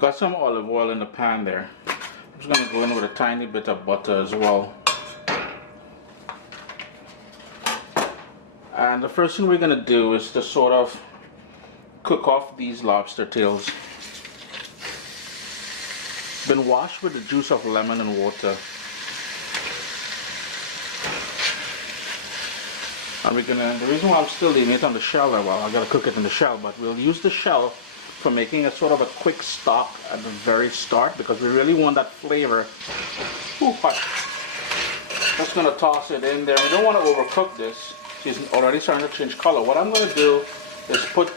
Got some olive oil in the pan there. I'm just going to go in with a tiny bit of butter as well. And the first thing we're going to do is to sort of cook off these lobster tails. Been washed with the juice of lemon and water. And the reason why I'm still leaving it on the shell, well, I gotta cook it in the shell, but we'll use the shell for making a sort of a quick stock at the very start because we really want that flavor. Ooh, hot. Just gonna toss it in there. We don't want to overcook this. She's already starting to change color. What I'm gonna do is put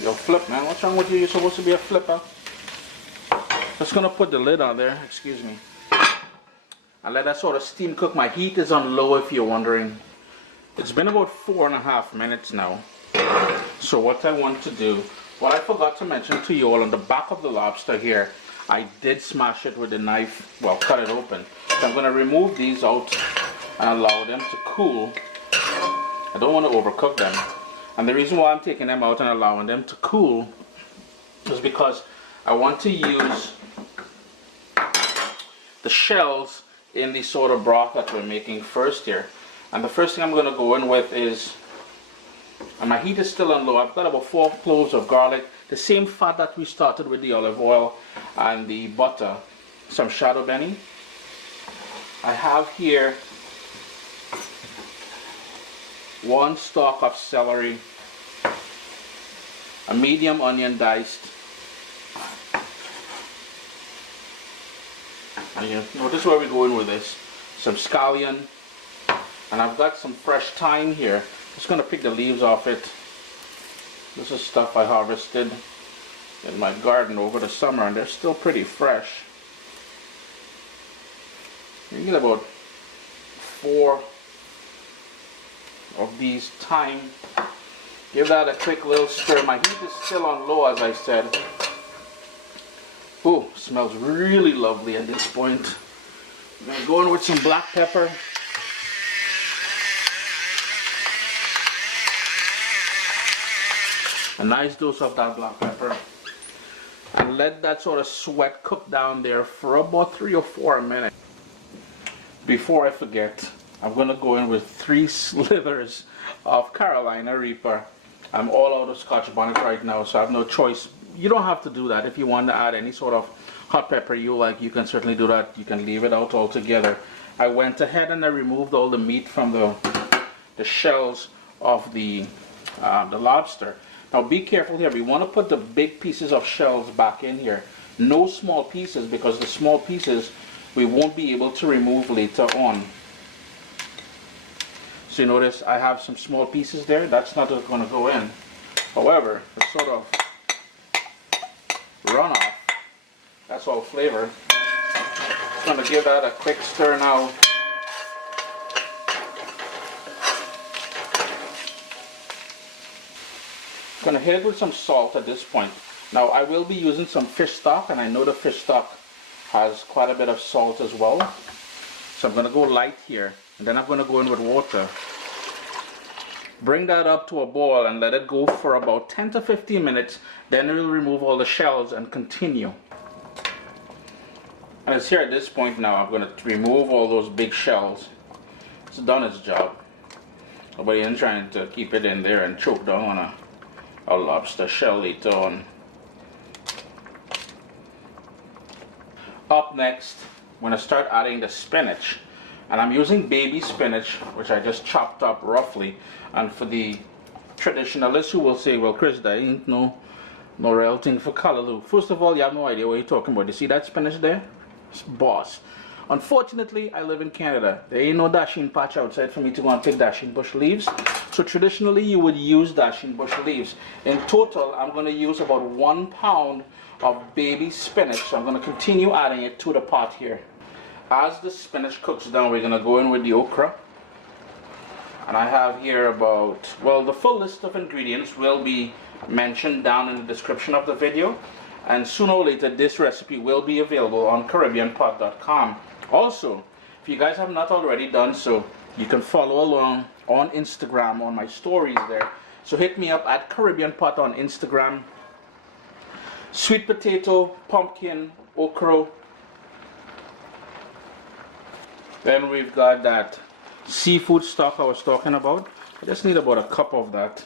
your flip, man. What's wrong with you? You're supposed to be a flipper. Just gonna put the lid on there. Excuse me. And let that sort of steam cook. My heat is on low, if you're wondering. It's been about 4.5 minutes now. So what I want to do, what I forgot to mention to you all, on the back of the lobster here, I did smash it with a knife, well, cut it open. So I'm going to remove these out and allow them to cool. I don't want to overcook them. And the reason why I'm taking them out and allowing them to cool is because I want to use the shells in the sort of broth that we're making first here. And the first thing I'm going to go in with is, and my heat is still on low, I've got about 4 cloves of garlic, the same fat that we started with the olive oil and the butter, some shado beni. I have here 1 stalk of celery, a medium onion diced, and you notice where we're going with this, some scallion. And I've got some fresh thyme here. Just going to pick the leaves off it. This is stuff I harvested in my garden over the summer, and they're still pretty fresh. You get about 4 of these thyme. Give that a quick little stir. My heat is still on low, as I said. Ooh, smells really lovely at this point. I'm going to go in with some black pepper. A nice dose of that black pepper, and let that sort of sweat cook down there for about 3 or 4 minutes. Before I forget, I'm going to go in with 3 slivers of Carolina Reaper. I'm all out of scotch bonnet right now, so I have no choice. You don't have to do that. If you want to add any sort of hot pepper you like, you can certainly do that. You can leave it out altogether. I went ahead and I removed all the meat from the shells of the lobster. Now be careful here. We want to put the big pieces of shells back in here. No small pieces, because the small pieces we won't be able to remove later on. So you notice I have some small pieces there. That's not going to go in. However, the sort of runoff, that's all flavor. Just going to give that a quick stir now. Going to hit it with some salt at this point. Now I will be using some fish stock, and I know the fish stock has quite a bit of salt as well. So I'm going to go light here, and then I'm going to go in with water. Bring that up to a boil and let it go for about 10 to 15 minutes. Then we'll remove all the shells and continue. And it's here at this point now. I'm going to remove all those big shells. It's done its job. Nobody is trying to keep it in there and choke down on a lobster shell later on. Up next, I'm going to start adding the spinach, and I'm using baby spinach, which I just chopped up roughly. And for the traditionalists who will say, well, Chris, there ain't no real thing for callaloo. First of all, you have no idea what you're talking about. You see that spinach there? It's boss. Unfortunately, I live in Canada. There ain't no dasheen patch outside for me to go and pick dasheen bush leaves. So traditionally, you would use dasheen bush leaves. In total, I'm going to use about 1 pound of baby spinach. So I'm going to continue adding it to the pot here. As the spinach cooks down, we're going to go in with the okra. And I have here about, well, the full list of ingredients will be mentioned down in the description of the video. And sooner or later, this recipe will be available on caribbeanpot.com. Also, if you guys have not already done so, you can follow along on Instagram on my stories there. So hit me up at caribbeanpot on Instagram. sweet potato, pumpkin, okra. Then we've got that seafood stock I was talking about. I just need about a cup of that.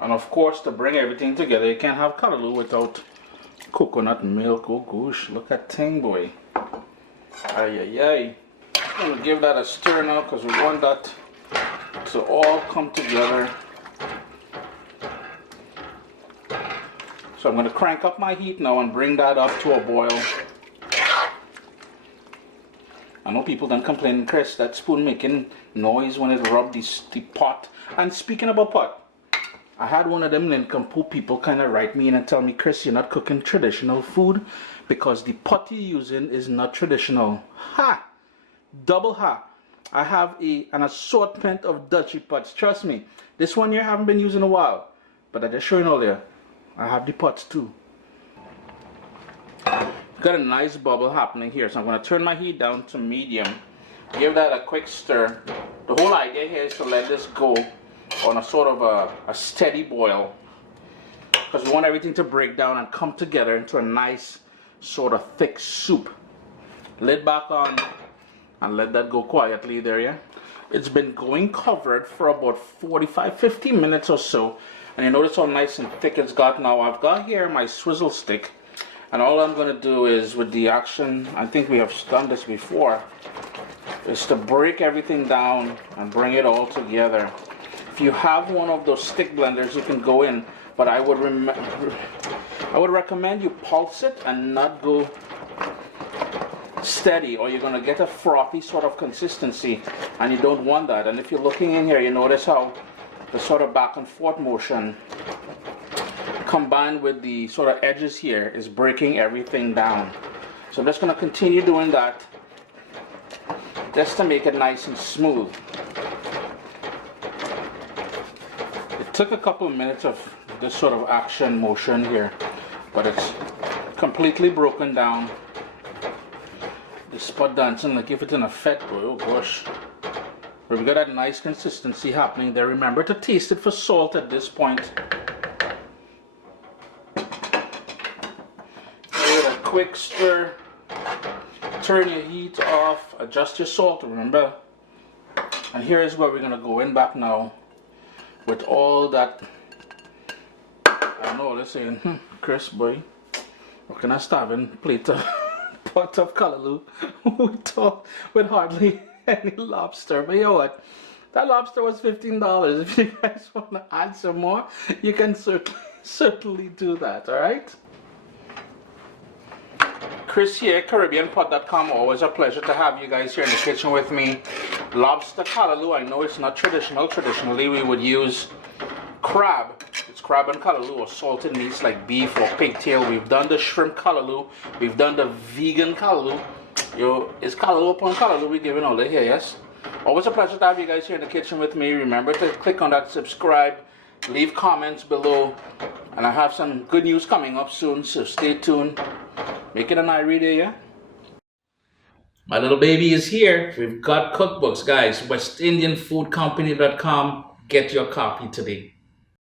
And of course, to bring everything together, you can't have callaloo without coconut milk. Oh gosh, look at thing, boy. Ay ay ay. I'm gonna give that a stir now because we want that to all come together. So I'm gonna crank up my heat now and bring that up to a boil. I know people don't complain, Chris, that spoon making noise when it rubs the pot. And speaking about pot, I had one of them nincompoop people kind of write me in and tell me, Chris, you're not cooking traditional food because the pot you're using is not traditional. Ha! Double ha! I have an assortment of Dutchy pots. Trust me, this one here I haven't been using in a while. But I just showing earlier, I have the pots too. Got a nice bubble happening here, so I'm going to turn my heat down to medium. Give that a quick stir. The whole idea here is to let this go on a sort of a steady boil, because we want everything to break down and come together into a nice sort of thick soup. Lid back on and let that go quietly there, yeah? It's been going covered for about 45-50 minutes or so, and you notice how nice and thick it's got now. I've got here my swizzle stick, and all I'm going to do is, with the action, I think we have done this before, is to break everything down and bring it all together. If you have one of those stick blenders, you can go in, but I would recommend you pulse it and not go steady, or you're going to get a frothy sort of consistency, and you don't want that. And if you're looking in here, you notice how the sort of back and forth motion combined with the sort of edges here is breaking everything down. So I'm just going to continue doing that just to make it nice and smooth. It took a couple of minutes of this sort of action motion here, but it's completely broken down. The spot dancing like if it's in a fete, boy, oh gosh. But we got that nice consistency happening there. Remember to taste it for salt at this point. Quick stir, turn your heat off, adjust your salt, remember. And here is where we're going to go in back now with all that. I know they're saying, Chris, boy, what can I starving plate of pot of callaloo with hardly any lobster. But you know what, that lobster was $15. If you guys want to add some more, you can certainly do that. All right. Chris here, caribbeanpot.com. Always a pleasure to have you guys here in the kitchen with me. Lobster callaloo. I know it's not traditional. Traditionally, we would use crab. It's crab and callaloo, or salted meats like beef or pigtail. We've done the shrimp callaloo. We've done the vegan callaloo. It's callaloo upon callaloo we're giving all day here, yes? Always a pleasure to have you guys here in the kitchen with me. Remember to click on that subscribe, leave comments below, and I have some good news coming up soon, so stay tuned. Make it an eye reader, yeah? My little baby is here. We've got cookbooks, guys. WestIndianFoodCompany.com. Get your copy today.